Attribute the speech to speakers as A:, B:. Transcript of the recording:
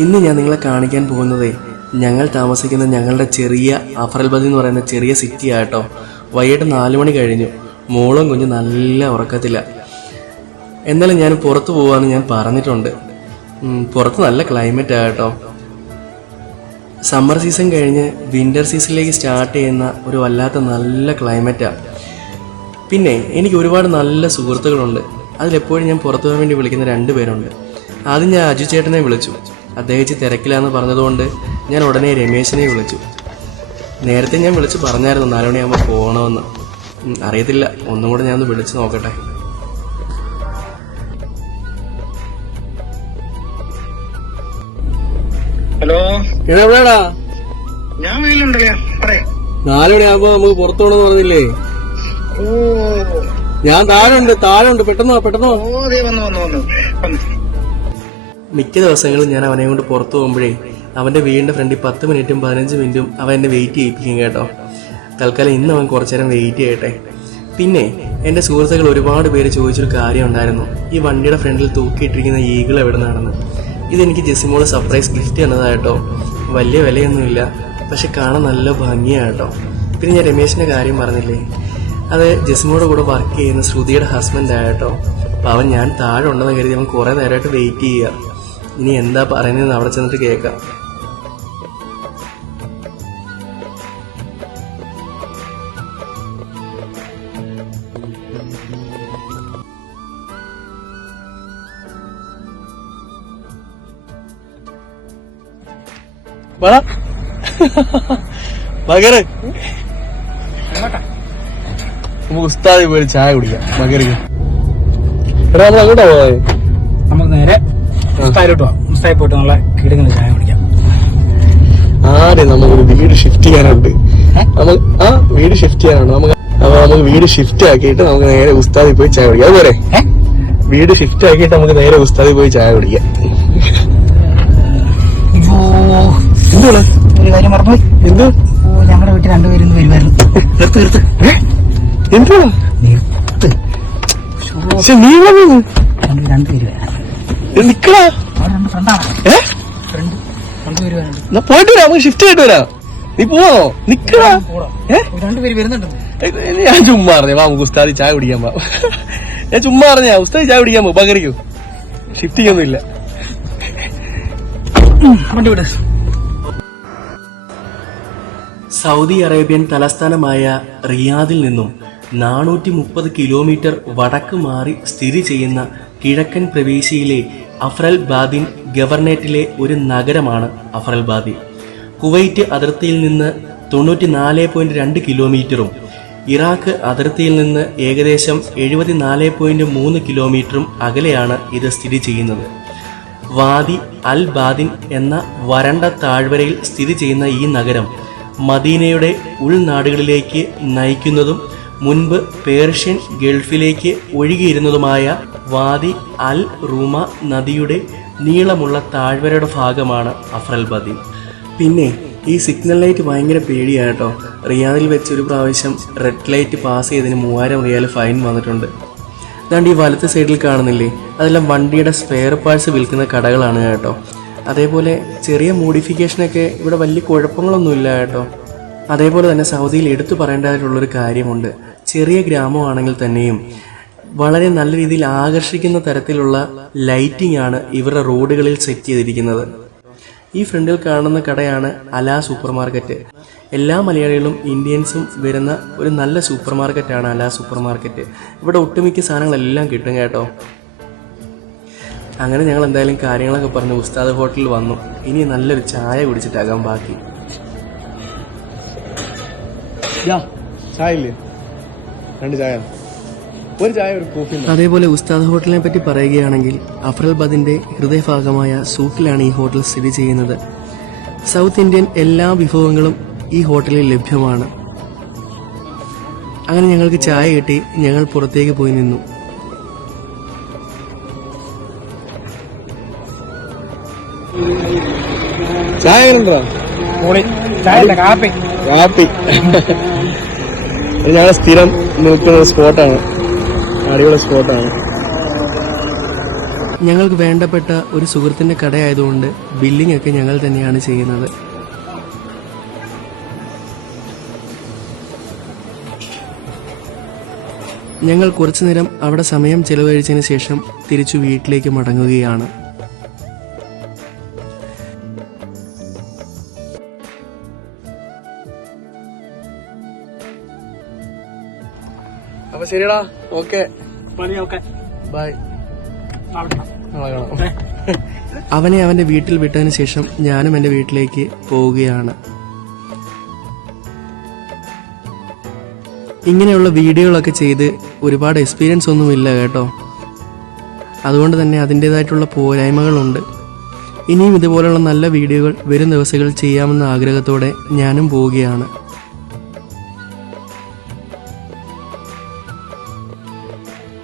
A: ഇന്ന് ഞാൻ നിങ്ങളെ കാണിക്കാൻ പോകുന്നത് ഞങ്ങൾ താമസിക്കുന്ന ഞങ്ങളുടെ ചെറിയ അഫറൽബദി എന്ന് പറയുന്ന ചെറിയ സിറ്റി ആട്ടോ വൈകിട്ട് നാല് മണി കഴിഞ്ഞു. മോളും കുഞ്ഞ് നല്ല ഉറക്കത്തില്ല എന്നാലും ഞാൻ പുറത്തു പോവാന്ന് ഞാൻ പറഞ്ഞിട്ടുണ്ട്. പുറത്ത് നല്ല ക്ലൈമറ്റ് ആട്ടോ സമ്മർ സീസൺ കഴിഞ്ഞ് വിന്റർ സീസണിലേക്ക് സ്റ്റാർട്ട് ചെയ്യുന്ന ഒരു വല്ലാത്ത നല്ല ക്ലൈമറ്റാണ് പിന്നെ എനിക്ക് ഒരുപാട് നല്ല സുഹൃത്തുക്കളുണ്ട്. അതിലെപ്പോഴും ഞാൻ പുറത്തു പോകാൻ വേണ്ടി വിളിക്കുന്ന രണ്ട് പേരുണ്ട്. ആദ്യം ഞാൻ അജു ചേട്ടനെ വിളിച്ചു. അദ്ദേഹം തിരക്കിലാന്ന് പറഞ്ഞതുകൊണ്ട് ഞാൻ ഉടനെ രമേശിനെ വിളിച്ചു. നേരത്തെ ഞാൻ വിളിച്ച് പറഞ്ഞായിരുന്നു നാലുമണിയാകുമ്പോൾ പോകണമെന്ന്. അറിയത്തില്ല. ഒന്നും കൂടെ ഞാൻ ഒന്ന് വിളിച്ചു നോക്കട്ടെ.
B: ഹലോ?
A: എവിടെയാടാ?
B: ഞാൻ
A: നാലുമണിയാകുമ്പോ നമുക്ക് പുറത്തു പോണെന്ന് പറഞ്ഞില്ലേ?
B: ഓ.
A: ഞാൻ താഴെ ഉണ്ട് താഴെ ഉണ്ട് പെട്ടെന്നോ പെട്ടെന്നോ
B: ഓ ദേ വന്നു വന്നു വന്നു. വന്നു.
A: മിക്ക ദിവസങ്ങളിൽ ഞാൻ അവനെ കൊണ്ട് പുറത്തു പോകുമ്പോഴേ അവന്റെ വീടിന്റെ ഫ്രണ്ടിൽ പത്ത് മിനിറ്റും പതിനഞ്ച് മിനിറ്റും അവൻ എന്നെ വെയിറ്റ് ചെയ്യിപ്പിക്കും കേട്ടോ. തൽക്കാലം ഇന്ന് അവൻ കുറച്ചു നേരം വെയിറ്റ് ചെയ്യട്ടെ. പിന്നെ എന്റെ സുഹൃത്തുക്കൾ ഒരുപാട് പേര് ചോദിച്ചൊരു കാര്യം ഉണ്ടായിരുന്നു. ഈ വണ്ടിയുടെ ഫ്രണ്ടിൽ തൂക്കിയിട്ടിരിക്കുന്ന ഈഗിൾ എവിടെ നിന്നാണെന്ന്. ഇതെനിക്ക് ജെസിമോൾ സർപ്രൈസ് ഗിഫ്റ്റ് തന്നതായിട്ടോ വലിയ വിലയൊന്നുമില്ല. പക്ഷെ കാണാൻ നല്ല ഭംഗിയാട്ടോ പിന്നെ ഞാൻ രമേശിന്റെ കാര്യം പറഞ്ഞില്ലേ? അത് ജെസിമോടെ കൂടെ വർക്ക് ചെയ്യുന്ന ശ്രുതിയുടെ ഹസ്ബൻഡായിട്ടോ അപ്പം അവൻ ഞാൻ താഴെ ഉണ്ടെന്ന് കരുതി അവൻ കുറേ നേരമായിട്ട് വെയിറ്റ് ചെയ്യുക. ഇനി എന്താ പറയുന്നതെന്ന് അവിടെ ചെന്നിട്ട് കേൾക്കാം. നമുക്ക് ഉസ്താദി പോയി ചായ കുടിക്കാം. മകർക്ക് നമ്മൾ അങ്ങോട്ടാ പോയത്?
B: നമുക്ക് നേരെ മുസ്തായിലോട്ട് പോവാം മുസ്തായി പോയിട്ട് നല്ല കിടങ്ങനെ ചായ കുടിക്കാം.
A: ആരെ നമുക്കൊരു വീട് ഷിഫ്റ്റ് ചെയ്യാനുണ്ട്? ആ വീട് ഷിഫ്റ്റ് ചെയ്യാനുണ്ട്. നമുക്ക് അപ്പൊ നമുക്ക് വീട് ഷിഫ്റ്റ് ആക്കിയിട്ട് നമുക്ക് നേരെ ഉസ്താദി പോയി ചായ കുടിക്കാം. അതുപോലെ വീട് ഷിഫ്റ്റ് ആക്കിയിട്ട് നമുക്ക് നേരെ ഉസ്താദി പോയി ചായ കുടിക്കാം. എന്ത്
B: ഞങ്ങളുടെ വീട്ടിൽ രണ്ടുപേരും വരുമായിരുന്നു നിർത്ത് നിർത്ത്.
A: എന്തുവാ
B: നിർത്ത്.
A: നീ
B: രണ്ടുപേര്
A: നിക്കടാ. പോയിട്ട് വരാം നമുക്ക് ഷിഫ്റ്റ് ആയിട്ട് വരാം. നീ പോവോ? നിക്കടാ. ഞാൻ ചുമ്മാ പറഞ്ഞ വാ നമുക്ക് ഉസ്താദി ചായ കുടിക്കാൻ വാ ഞാൻ ചുമ്മാ പറഞ്ഞ ഉസ്താദി ചായ കുടിക്കാൻ പോ പകരിക്കൂ ഷിഫ്റ്റിംഗ്
B: ഒന്നും ഇല്ല
A: സൗദി അറേബ്യൻ തലസ്ഥാനമായ റിയാദിൽ നിന്നും നാനൂറ്റി മുപ്പത് കിലോമീറ്റർ വടക്ക് മാറി സ്ഥിതി ചെയ്യുന്ന കിഴക്കൻ പ്രവിശ്യയിലെ അഫ്രൽ ബാദിൻ ഗവർണേറ്റിലെ ഒരു നഗരമാണ് അഫ്രൽ ബാദി കുവൈറ്റ് അതിർത്തിയിൽ നിന്ന് തൊണ്ണൂറ്റിനാല് പോയിന്റ് രണ്ട് കിലോമീറ്ററും ഇറാഖ് അതിർത്തിയിൽ നിന്ന് ഏകദേശം എഴുപത്തിനാല് പോയിന്റ് മൂന്ന് കിലോമീറ്ററും അകലെയാണ് ഇത് സ്ഥിതി ചെയ്യുന്നത്. വാദി അൽ ബാദിൻ എന്ന വരണ്ട താഴ്വരയിൽ സ്ഥിതി ചെയ്യുന്ന ഈ നഗരം മദീനയുടെ ഉൾനാടുകളിലേക്ക് നയിക്കുന്നതും മുൻപ് പേർഷ്യൻ ഗൾഫിലേക്ക് ഒഴുകിയിരുന്നതുമായ വാദി അൽ റൂമ നദിയുടെ നീളമുള്ള താഴ്വരയുടെ ഭാഗമാണ് അഫ്രൽ ബദീൻ പിന്നെ ഈ സിഗ്നൽ ലൈറ്റ് ഭയങ്കര പേടിയാട്ടോ റിയാദിൽ വെച്ച് ഒരു പ്രാവശ്യം റെഡ് ലൈറ്റ് പാസ് ചെയ്തതിന് മൂവായിരം റിയാൽ ഫൈൻ വന്നിട്ടുണ്ട്. അതാണ്ട് ഈ വലത്തെ സൈഡിൽ കാണുന്നില്ലേ? അതെല്ലാം വണ്ടിയുടെ സ്പെയർ പാർട്സ് വിൽക്കുന്ന കടകളാണ് കേട്ടോ. അതേപോലെ ചെറിയ മോഡിഫിക്കേഷനൊക്കെ ഇവിടെ വലിയ കുഴപ്പങ്ങളൊന്നുമില്ല കേട്ടോ. അതേപോലെ തന്നെ സൗദിയിൽ എടുത്തു പറയേണ്ടതായിട്ടുള്ളൊരു കാര്യമുണ്ട്. ചെറിയ ഗ്രാമമാണെങ്കിൽ തന്നെയും വളരെ നല്ല രീതിയിൽ ആകർഷിക്കുന്ന തരത്തിലുള്ള ലൈറ്റിംഗ് ആണ് ഇവരുടെ റോഡുകളിൽ സെറ്റ് ചെയ്തിരിക്കുന്നത്. ഈ ഫ്രണ്ടിൽ കാണുന്ന കടയാണ് അല സൂപ്പർ മാർക്കറ്റ് എല്ലാ മലയാളികളും ഇന്ത്യൻസും വരുന്ന ഒരു നല്ല സൂപ്പർ മാർക്കറ്റാണ് അല സൂപ്പർ മാർക്കറ്റ് ഇവിടെ ഒട്ടുമിക്ക സാധനങ്ങളെല്ലാം കിട്ടും കേട്ടോ. അങ്ങനെ ഞങ്ങൾ എന്തായാലും കാര്യങ്ങളൊക്കെ പറഞ്ഞ് ഉസ്താദ് ഹോട്ടലിൽ വന്നു. ഇനി നല്ലൊരു ചായ കുടിച്ചിട്ടാകാം ബാക്കി. ചായ ഇല്ലേ? രണ്ട് ചായ. ഒരു ചായ ഒരു കോഫി അതേപോലെ ഉസ്താദ് ഹോട്ടലിനെ പറ്റി പറയുകയാണെങ്കിൽ അഫ്രൽ ബദിന്റെ ഹൃദയഭാഗമായ സൂക്കിലാണ് ഈ ഹോട്ടൽ സ്ഥിതി ചെയ്യുന്നത്. സൗത്ത് ഇന്ത്യൻ എല്ലാ വിഭവങ്ങളും ഈ ഹോട്ടലിൽ ലഭ്യമാണ്. അങ്ങനെ ഞങ്ങൾക്ക് ചായ കിട്ടി ഞങ്ങൾ പുറത്തേക്ക് പോയി നിന്നു. ചായ
B: കാപ്പി.
A: കാപ്പി. ഞങ്ങൾ സ്ഥിരം നിൽക്കുന്ന സ്പോട്ടാണ്. അടിപൊളി സ്പോട്ടാണ്. ഞങ്ങൾക്ക് വേണ്ടപ്പെട്ട ഒരു സുഹൃത്തിന്റെ കടയായതുകൊണ്ട് ബില്ലിംഗ് ഒക്കെ ഞങ്ങൾ തന്നെയാണ് ചെയ്യുന്നത്. ഞങ്ങൾ കുറച്ചു നേരം അവിടെ സമയം ചെലവഴിച്ചതിന് ശേഷം തിരിച്ചു വീട്ടിലേക്ക് മടങ്ങുകയാണ്. അപ്പൊ ശരിടാ ഓക്കെ
B: മതി ഓക്കെ
A: ബൈ അവനെ അവന്റെ വീട്ടിൽ വിട്ടതിന് ശേഷം ഞാനും എന്റെ വീട്ടിലേക്ക് പോവുകയാണ്. ഇങ്ങനെയുള്ള വീഡിയോകളൊക്കെ ചെയ്ത് ഒരുപാട് എക്സ്പീരിയൻസ് ഒന്നും ഇല്ല കേട്ടോ. അതുകൊണ്ട് തന്നെ അതിന്റെതായിട്ടുള്ള പോരായ്മകളുണ്ട്. ഇനിയും ഇതുപോലുള്ള നല്ല വീഡിയോകൾ വരും ദിവസങ്ങളിൽ ചെയ്യാമെന്ന ആഗ്രഹത്തോടെ ഞാനും പോവുകയാണ്.